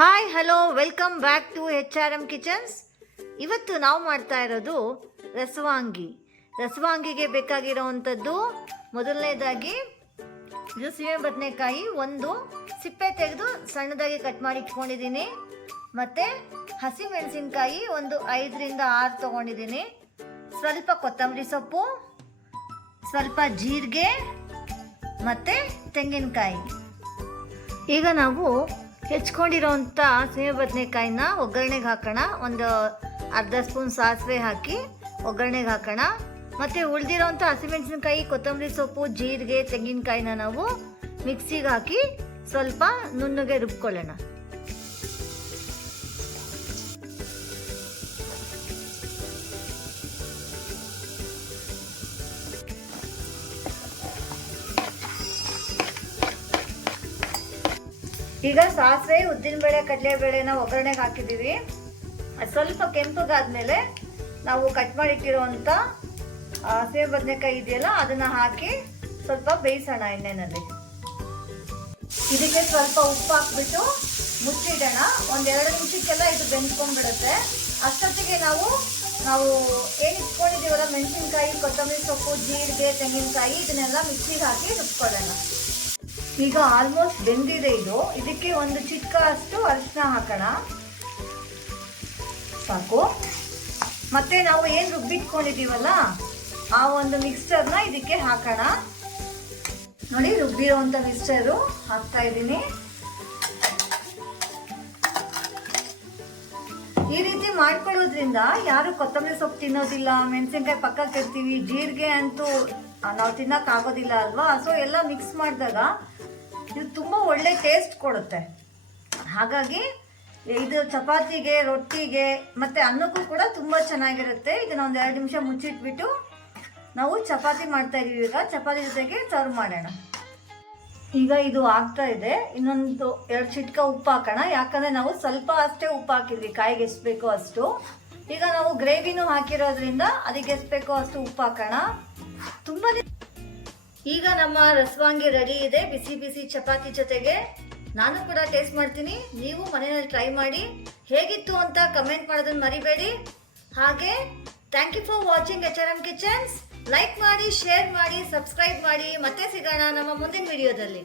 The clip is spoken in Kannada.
Hi hello welcome back to HRM kitchens. ಇವತ್ತು ನಾವು ಮಾಡ್ತಾ ಇರೋದು ರಸವಾಂಗಿಗೆ ಬೇಕಾಗಿರೋವಂಥದ್ದು ಮೊದಲನೇದಾಗಿ ಇದು ಸೀಮೆ ಬದನೆಕಾಯಿ ಒಂದು ಸಿಪ್ಪೆ ತೆಗೆದು ಸಣ್ಣದಾಗಿ ಕಟ್ ಮಾಡಿ ಇಟ್ಕೊಂಡಿದ್ದೀನಿ. ಮತ್ತು ಹಸಿಮೆಣಸಿನ್ಕಾಯಿ ಒಂದು 5ರಿಂದ 6 ತೊಗೊಂಡಿದ್ದೀನಿ. ಸ್ವಲ್ಪ ಕೊತ್ತಂಬರಿ ಸೊಪ್ಪು, ಸ್ವಲ್ಪ ಜೀರಿಗೆ ಮತ್ತು ತೆಂಗಿನಕಾಯಿ. ಈಗ ನಾವು ಹೆಚ್ಕೊಂಡಿರೋಂಥ ಸೀಮೆ ಬದನೆಕಾಯಿನ ಒಗ್ಗರಣೆಗೆ ಹಾಕೋಣ. ಒಂದು ಅರ್ಧ ಸ್ಪೂನ್ ಸಾಸಿವೆ ಹಾಕಿ ಒಗ್ಗರಣೆಗೆ ಹಾಕೋಣ. ಮತ್ತು ಉಳಿದಿರೋಂಥ ಹಸಿಮೆಣಸಿನ್ಕಾಯಿ, ಕೊತ್ತಂಬರಿ ಸೊಪ್ಪು, ಜೀರಿಗೆ, ತೆಂಗಿನಕಾಯಿನ ನಾವು ಮಿಕ್ಸಿಗೆ ಹಾಕಿ ಸ್ವಲ್ಪ ನುಣ್ಣಗೆ ರುಬ್ಕೊಳ್ಳೋಣ. ಈಗ ಸಾಸಿವೆ, ಉದ್ದಿನಬೇಳೆ, ಕಡಲೆಬೇಳೆನ ಒಗ್ಗರಣೆಗೆ ಹಾಕಿದ್ದೀವಿ. ಅದು ಸ್ವಲ್ಪ ಕೆಂಪಗಾದ್ಮೇಲೆ ನಾವು ಕಟ್ ಮಾಡಿಟ್ಟಿರೋಂಥ ಸೀಮೆ ಬದನೆಕಾಯಿ ಇದೆಯಲ್ಲ ಅದನ್ನು ಹಾಕಿ ಸ್ವಲ್ಪ ಬೇಯಿಸೋಣ ಎಣ್ಣೆನಲ್ಲಿ. ಇದಕ್ಕೆ ಸ್ವಲ್ಪ ಉಪ್ಪು ಹಾಕ್ಬಿಟ್ಟು ಮುಚ್ಚಿಡೋಣ. 1-2 ನಿಮಿಷಕ್ಕೆಲ್ಲ ಇದು ಬೆಂದ್ಕೊಂಡ್ಬಿಡುತ್ತೆ. ಅಷ್ಟೊತ್ತಿಗೆ ನಾವು ಏನು ಇಟ್ಕೊಂಡಿದ್ದೀವಲ್ಲ, ಮೆಣಸಿನ್ಕಾಯಿ, ಕೊತ್ತಂಬರಿ ಸೊಪ್ಪು, ಜೀರಿಗೆ, ತೆಂಗಿನಕಾಯಿ ಇದನ್ನೆಲ್ಲ ಮಿಕ್ಸಿಗೆ ಹಾಕಿ ರುಬ್ಕೊಳ್ಳೋಣ. ಈಗ ಆಲ್ಮೋಸ್ಟ್ ಬೆಂದಿದೆ ಇದು. ಇದಕ್ಕೆ ಒಂದು ಚಿಕ್ಕ ಅಷ್ಟು ಅರಿಶಿನ ಹಾಕೋಣ, ಸಾಕು. ಮತ್ತೆ ನಾವು ಏನು ರುಬ್ಬಿಟ್ಕೊಂಡಿದ್ದೀವಲ್ಲ ಆ ಒಂದು ಮಿಕ್ಸ್ಚರ್ನ ಇದಕ್ಕೆ ಹಾಕೋಣ. ನೋಡಿ, ರುಬ್ಬಿರೋಂಥ ಮಿಕ್ಸ್ಚರು ಹಾಕ್ತಾ ಇದ್ದೀನಿ. ಈ ರೀತಿ ಮಾಡ್ಕೊಳ್ಳೋದ್ರಿಂದ ಯಾರು ಕೊತ್ತಂಬರಿ ಸೊಪ್ಪು ತಿನ್ನೋದಿಲ್ಲ, ಮೆಣಸಿನ್ಕಾಯಿ ಪಕ್ಕಕ್ಕೆ ಇಡ್ತೀವಿ, ಜೀರಿಗೆ ಅಂತೂ ನಾವು ತಿನ್ನೋಕ್ಕಾಗೋದಿಲ್ಲ ಅಲ್ವಾ. ಸೊ ಎಲ್ಲ ಮಿಕ್ಸ್ ಮಾಡಿದಾಗ ಇದು ತುಂಬ ಒಳ್ಳೆ ಟೇಸ್ಟ್ ಕೊಡುತ್ತೆ. ಹಾಗಾಗಿ ಇದು ಚಪಾತಿಗೆ, ರೊಟ್ಟಿಗೆ ಮತ್ತು ಅನ್ನಕ್ಕೂ ಕೂಡ ತುಂಬ ಚೆನ್ನಾಗಿರುತ್ತೆ. ಇದನ್ನ 1-2 ನಿಮಿಷ ಮುಚ್ಚಿಟ್ಬಿಟ್ಟು ನಾವು ಚಪಾತಿ ಮಾಡ್ತಾ ಇದೀವಿ. ಈಗ ಚಪಾತಿ ಜೊತೆಗೆ ಸರ್ವ್ ಮಾಡೋಣ. ಈಗ ಇದು ಆಗ್ತಾ ಇದೆ. ಇನ್ನೊಂದು 2 ಚಿಟ್ಕ ಉಪ್ಪು ಹಾಕೋಣ, ಯಾಕಂದರೆ ನಾವು ಸ್ವಲ್ಪ ಅಷ್ಟೇ ಉಪ್ಪು ಹಾಕಿದ್ವಿ, ಕಾಯಿಗೆ ಎಷ್ಟು ಬೇಕೋ ಅಷ್ಟು. ಈಗ ನಾವು ಗ್ರೇವಿನೂ ಹಾಕಿರೋದ್ರಿಂದ ಅದಕ್ಕೆ ಎಷ್ಟು ಬೇಕೋ ಅಷ್ಟು ಉಪ್ಪು ಹಾಕೋಣ. ತುಂಬಾ ಈಗ ನಮ್ಮ ರಸವಾಂಗಿ ರೆಡಿ ಇದೆ, ಬಿಸಿ ಬಿಸಿ ಚಪಾತಿ ಜೊತೆಗೆ. ನಾನು ಕೂಡ ಟೇಸ್ಟ್ ಮಾಡ್ತೀನಿ, ನೀವು ಮನೆಯಲ್ಲಿ ಟ್ರೈ ಮಾಡಿ. ಹೇಗಿತ್ತು ಅಂತ ಕಮೆಂಟ್ ಮಾಡೋದನ್ನು ಮರಿಬೇಡಿ. ಹಾಗೆ thank you for watching HRM kitchens. Like ಮಾಡಿ, ಶೇರ್ ಮಾಡಿ, ಸಬ್ಸ್ಕ್ರೈಬ್ ಮಾಡಿ. ಮತ್ತೆ ಸಿಗೋಣ ನಮ್ಮ ಮುಂದಿನ ವಿಡಿಯೋದಲ್ಲಿ.